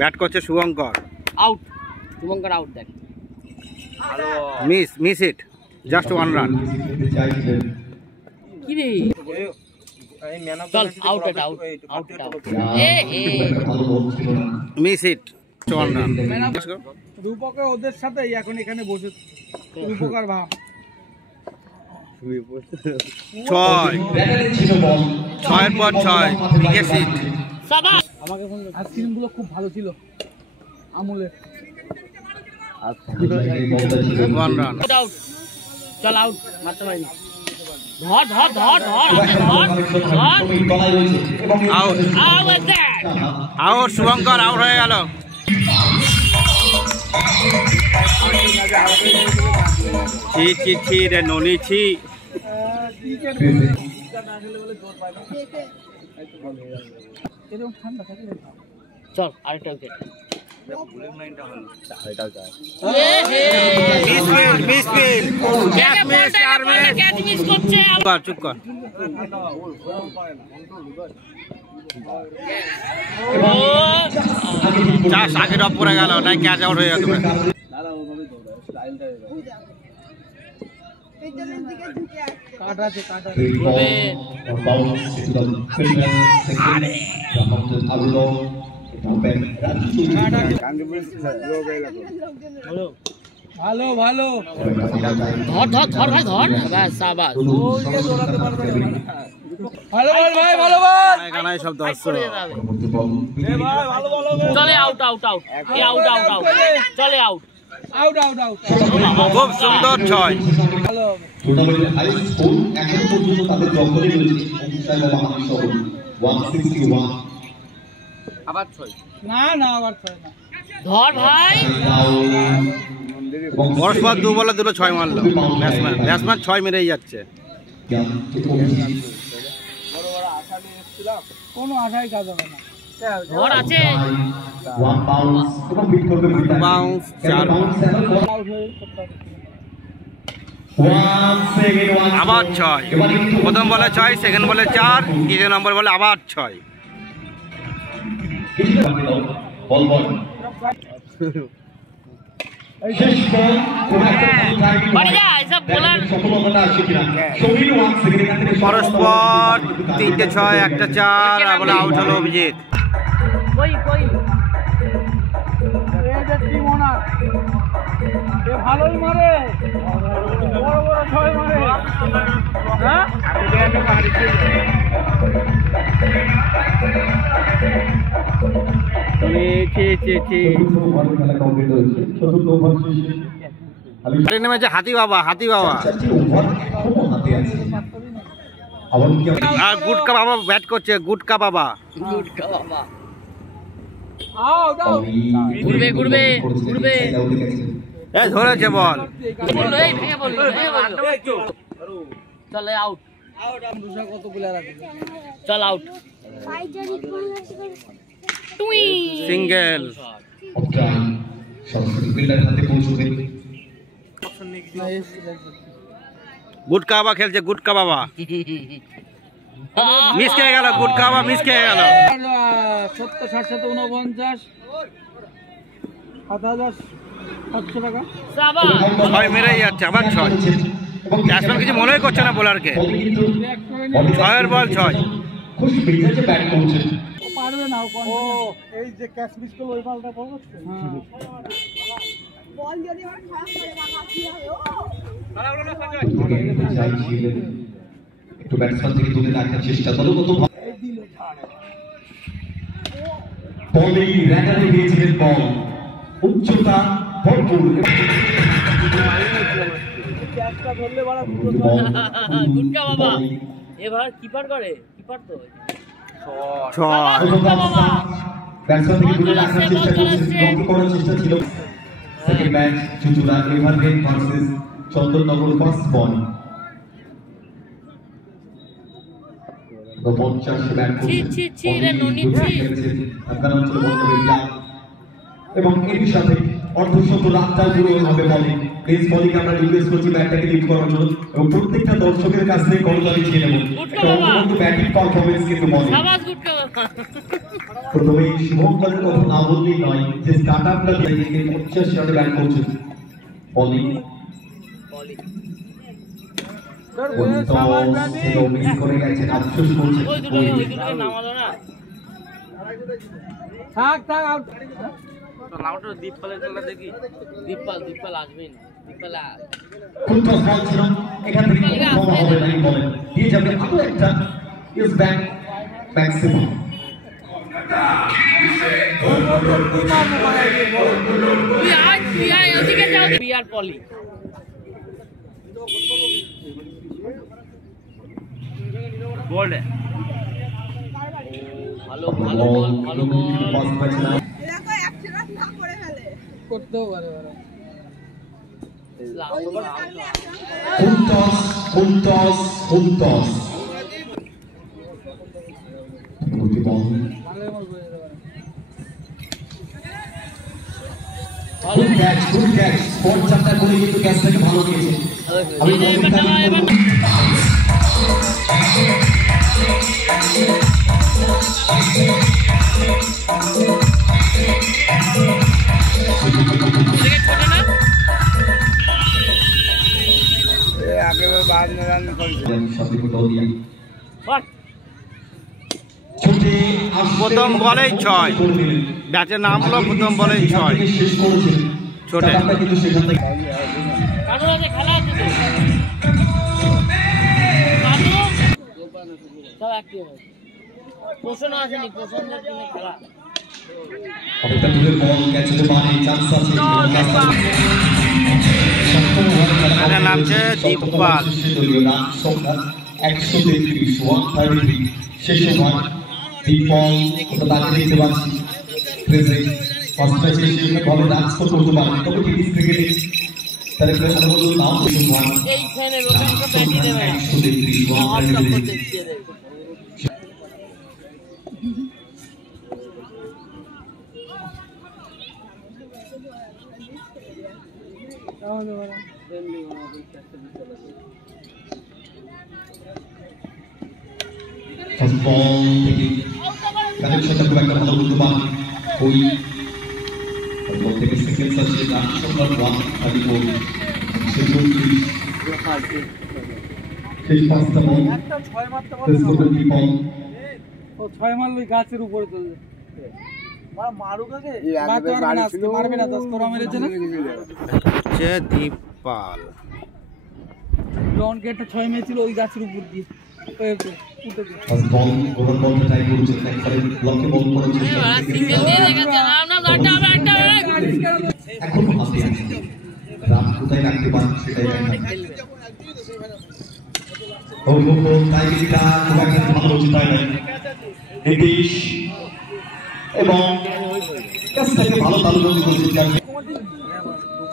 Bat করছে Shubhankar, out. Shubhankar out. দেখ miss it, just 1 run. কি রে, চল আউট। এটা আউট, আউট এটা আউট। Miss it, 1 run. রূপকে ওদের সাথেই এখন এখানে বসে রূপকার ভাব। 6 পর 6 উইকেট সিট। শাবাশ। আমাকে ফোন আর সিনগুলো খুব ভালো ছিল আমুলের। 1 রান। আউট, চল আউট। মারতে পারিনি। ধর ধর ধর ধর আউট আউট। শুভঙ্কর আউট হয়ে গেল। ছি রে ননি, ছি। চল আরেকটা উইকেট। চুপ কর। চাষ আগে ডপ করে গেল, নাই ক্যাচ আউট হয়ে যেত। ভালো ভালো, ধর ধর ধর ভাই ধর। বাস শাবাশ। ভালো বল ভাই, ভালো বল। গানায় সব দর্শক। চলে আউট আউট আউট। এই আউট আউট আউট। চলে আউট আউট আউট আউট। খুব সুন্দর 6। ভালো হবে। টুর্নামেন্টের হাই স্কোর এখন পর্যন্ত তাদের দখলে রয়েছে 161। আবার 6। না না আবার 6 না। ধর ভাই। পরস্পর 2 বলে 2 6 মারলো ব্যাটসম্যান 6 মেরেই যাচ্ছে। কোনো আশাই কাজ হবে না। ধর আছে। বাউন্স 4। আবার 6। প্রথম বলে 6, সেকেন্ড বলে 4, তৃতীয় নম্বর বলে আবার 6। পরস্পর 3টে 6, একটা 4, আর বলে আউট হলো অভিজিৎ। ভালোই মারে, বড় বড় 6 মারে। হ্যাঁ নেমেছে হাতি বাবা। আর গুটকা বাবা ব্যাট করছে। গুটকা বাবা ঘুরবে ঘুরবে ঘুরবে। ধরেছে বল। চলে আউট। কত প্লেয়ার আছে? চল আউট। সিঙ্গেল। গুটকা বাবা খেলছে। গুটকা বাবা মিস খেয়ে গেল। গুটকা বাবা মিস খেয়ে গেল। 70 60 49 7,700 টাকা। 6 মেরেই যাচ্ছে। আবার 6। ব্যাটসম্যান কিছু মনেই করছে না বোলারকে। 6 বল 6। পারবে না ও, এই যে ক্যাচ মিস করলো ওই বলটা পড়ছে। হ্যাঁ বল যদি আমার খারাপ করে বাবা কি হবে। একটু ব্যাটসম্যান থেকে দূরে রাখার চেষ্টা করো। বলেই রেগারে গিয়েছিলেন বল, উচ্চতা ভরপুর। ক্যাচটা ধরলে বড় গুটকা বাবা এবার কিপার করে। কিপার তো 6। ব্যাটসম্যান থেকে দূরে রাখার চেষ্টা করছেন, ব্লক করার চেষ্টা ছিল। Second match Chuchura evergreen versus Chandannagar first ball. 50 bat এবং এর সাথে অর্ধশত রানটা জুড়ে হবে বলে প্লিজ পলিকে আমরা রিকোয়েস্ট করছি ব্যাটটাকে লিফট করার জন্য এবং প্রত্যেকটা দর্শকের কাছ থেকে করতালি ছেড়ে নেব ব্যাটিং পারফরম্যান্স কিন্তু মনে প্রথমে শুভঙ্করের কথা না বললেই নয় যে স্টার্টআপটা থেকে 85 রানে ব্যাট করছেন পলি মিস করে গেছেন আফসোস করছেন থাক থাক আউট লাউটার দীপপালের খেলা দেখি দীপপাল আসবে না দীপপাল কোন টস বল ছিল এখান থেকে কম হবে না বলেন দিয়ে যাবে আরো একটা ইজ ব্যাক ম্যাক্সিমাম ওদিকে যাও বিআর পলি গোল্ড ভালো ভালো বল ভালো বল দেখো অ্যাক্সিডেন্ট না করে ফেলে করতেও পারে ওরা Juntos. Good catch. Sport chapter করে কিন্তু ক্যাচটাকে ভালো দিয়েছে। আমি প্রথম বলেই 6 ব্যাচের নাম হলো প্রথম বলেই 6 ছোটে পোষণ আসেনি পোষণের জন্য খেলা নামছে দীপপাল শেষ ওভার দীপল তাকে দেখতে পাচ্ছি প্রেজেন্ট ফার্স্ট ম্যাচে ভালো ডান্স করতে পারে তবে টেনিস ক্রিকেটে তার একটা সর্বোচ্চ নাম এই ফ্যানের ওখানে তো ব্যাটি দেবে বল থেকে কানেকশনটা খুব একটা ভালো করতে পারে ওই বল থেকে সেকেন্ড সার্চে নাম্বার 134 শেষ পাঁচটা বল একটা 6 মারতে দীপল ও 6 মারলে গাছের উপরে চলে মারুক আগে মারবে না 10 তোরা মেরেছে না সে দীপপাল লন গেটটা 6 মেরেছিল ওই গাছের উপর দিয়ে বল ওভার বলটা ট্রাই করছেন একবারে ব্লকে বল করেছে এখন হাতে আছে রাম কোথায় রাখতে পারেন সেটাই ও টাইমিংটা খুব একটা ভালো চিন্তায় নাই নীতিশ এবং কাছটাকে ভালো তালুবন্দি করেছে যাকে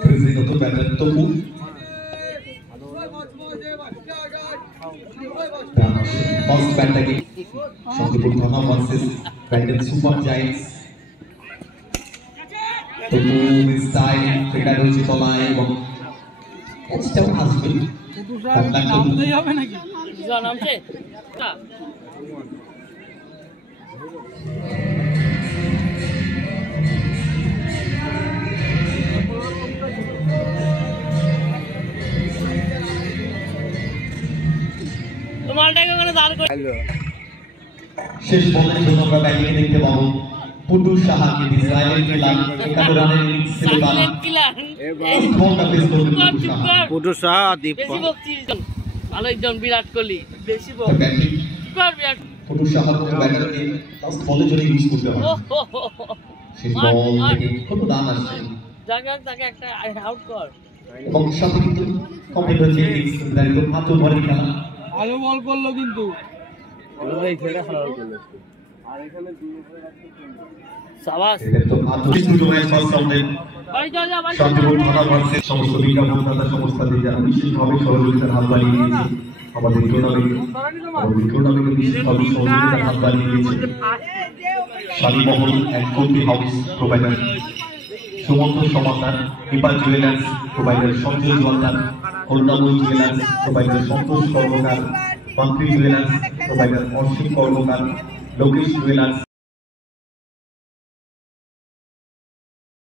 ক্রেজি নতুন ব্যাটার তবু ফার্স্ট ব্যাটটাকে শান্তিপুর থানা ভার্সেস ব্যান্ডেল সুপার জায়ান্টস তবু মিস টাইম ফিল্ডার রয়েছে তলায় এবং ক্যাচটাও আসবে নামতেই হবে নাকি নামছে শেষ বলের জন্য আমরা ব্যাটিংয়ে দেখতে পাবো পুটু সাহাকে ইসরায়েলের খেলা 71 রানের ইনিংস ছিল বলটা পেস করবে পুটু সাহা দীপপাল ভালো একজন বিরাট কোহলি বেশি বল পুটু সাহা ব্যাটারকে লাস্ট বলের জন্য ইউজ করতে হবে শেষ বল থেকে কত রান আসছে তাকে একটা আউট কর এবং সাথে কিন্তু কমপ্লিট হয়েছে ইনিংস দাঁড়িয়ে মাত্র ওভারের খেলা ভালো বল করলো কিন্তু এই খেলা ভালো করলো আর এখানে দুই ওভারে রাখতে সাবাস এটা তো মাত্র 2 ম্যাচ ফার্স্ট রাউন্ডে শান্তিপুর থানা ভার্সেস সমস্ত বিজ্ঞাপনদাতা সংস্থাদের যারা বিশেষভাবে সহযোগিতার হাত বাড়িয়ে দিয়েছে আমাদের টুর্নামেন্টে বিশেষভাবে সহযোগিতার হাত বাড়িয়ে দিয়েছে শালীমহল অ্যান্ড কোটি হাউস প্রোভাইডার সুমন্ত সমাদার, কৃপা জুয়েলার্স প্রোভাইডার সঞ্জয় জোয়ালদার, করুণাময়ী জুয়েলার্স প্রোভাইডার সন্তোষ কর্মকার, মন্ত্রী জুয়েলার্স প্রোভাইডার অসীম কর্মকার, লোকেশ জুয়েলার্স